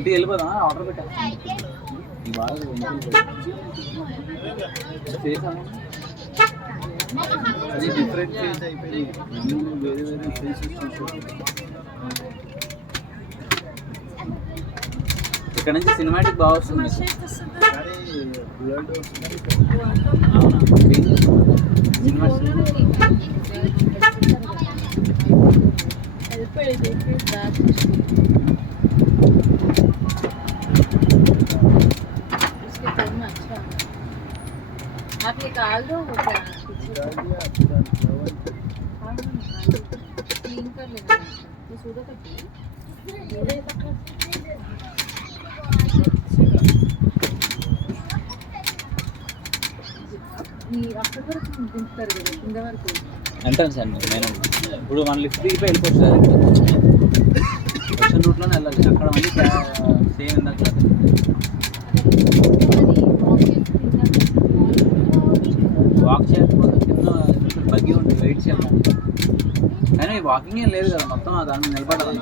ఇంటికి వెళ్ళిపోదా ఆర్డర్ పెట్టా బాగా అది డిఫరెంట్ ఫేస్ అయిపోయింది. వేరే వేరే ఫేసెస్ ఇక్కడ నుంచి సినిమాటిక్ బాగా వస్తుంది. आप निकाल दो वो क्या क्लीन कर लेना ये सूधा तक అక్కడ వరకు దింపుతారు కదా కింద వరకు ఎంట్రన్స్ అండి నేను ఇప్పుడు మన లిఫ్ట్ దిగిపోయి వెళ్ళిపోవచ్చు క్వశ్చన్ రూట్లోనే వెళ్ళాలి అక్కడ మళ్ళీ సేమ్ ఇందాక వాక్ చేయకపోతే కింద బగ్గి ఉంది వెయిట్ చేయాలి కానీ వాకింగ్ ఏం లేదు కదా మొత్తం దాని మీద నిలబడాలి.